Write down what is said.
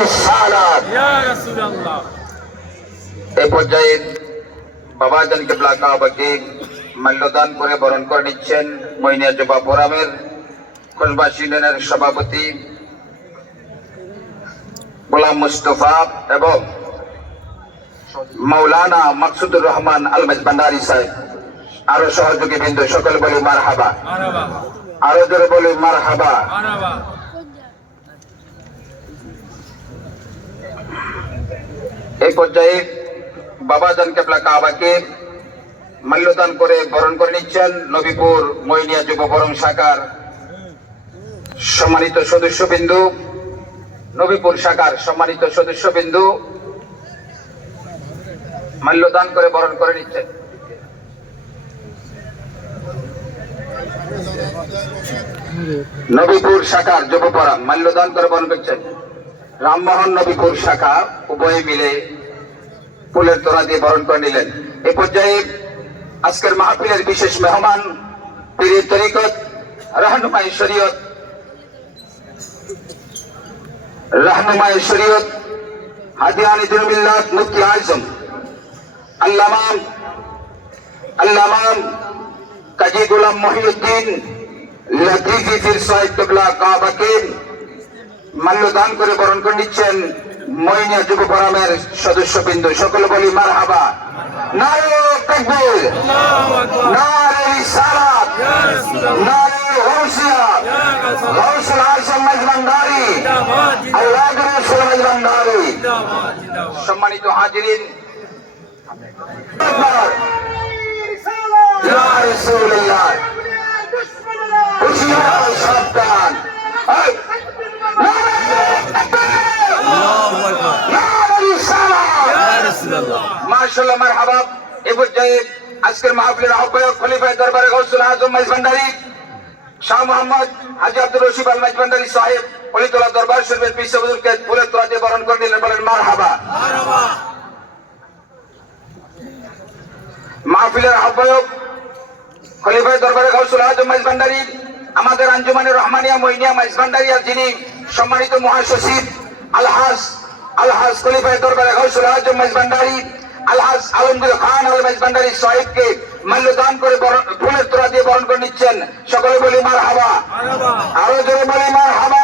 রিসালাত ইয়া রাসূলুল্লাহ। এই পর্যায়ে বাবাজান কিবলা কাবাকে মাল্যদান করে বরণ করে নিচ্ছেন মইনিয়া যুব ফোরামের খুলবাসী ইউনিয়নের সভাপতি গোলাম মুস্তফা এবং মাওলানা মাকসুদুর রহমান আল মেজবান্ডারি সাহেব, আরো সহযোগী বিন্দু সকল বলি মারহাবা, আরো জোরে বলি মারহাবা। এই পর্যায়ে বাবাজান কিবলা কাবাকে মাল্যদান করে বরণ করে নিচ্ছেন নবীপুর মইনিয়া যুব ফোরাম শাখার সম্মানিত সদস্যবিন্দু, নবীপুর শাখার সম্মানিত সদস্যবিন্দু মাল্যদান করে বরণ করে নিচ্ছেন। নবীপুর শাখার যুব ফোরাম মাল্যদান করে বরণ করছেন। রামমোহন নবীপুর শাখা উভয়ে মিলে ফুলের তোড়া দিয়ে বরণ করে নিলেন। এ পর্যায়ে আজকের মাহফিলের বিশেষ মেহমান পীরের তরিকত রাহনুমায়ে শরীয়ত হাদিয়ানে দিনুল মিল্লাত মুফতি আজম আল্লামা কাজী গোলাম মহিউদ্দিন লতিফি পীর সাহেব কিবলা কাবাকে মাল্যদান করে বরণ করে নিচ্ছেন মইনিয়া যুব ফোরামের সদস্যবৃন্দ, সকলে বলি মারহাবা। নারে তাকবীর, নারে রিসালাত, নারে গাউসিয়া, গাউসুল আজম মেজবান্ডারি, আল্লাহর রাসূল মেজবান্ডারি। সম্মানিত হাজিরিন, ইয়া রাসূলুল্লাহ, হুশিয়ার সাবধান। মাশাআল্লাহ, মারহাবা। এ পর্যায়ে আজকের মাহফিলের আহ্বায়ক খলিফায়ে দরবারে গাউসুল আজম মেজবান্ডারি শাহ মোহাম্মদ হাজী আব্দুর রশিদ আল মেজবান্ডারি সাহেব অলিতলা দরবার শরীফের পীর হুজুরকে ফুলের তোড়া দিয়ে বরণ করে নিলেন, বলেন মারহাবা। মাহফিলের আহ্বায়ক খলিফায়ে দরবারে গাউসুল আজম মেজবান্ডারি আমাদের আঞ্জুমানে রহমানিয়া মইনিয়া মেজবান্ডারি আর যিনি সম্মানিত মহাসচিব আলহাজ খলিফায়ে দরবারে গাউসুল আজম মেজবান্ডারি আলহাজ আলমগীর খান আল মেজবান্ডারি সাহেবকে মাল্যদান করে ফুলের তোড়া দিয়ে বরণ করে নিচ্ছেন, সকলে বলি মারহাবা, আরো জোরে বলি মারহাবা।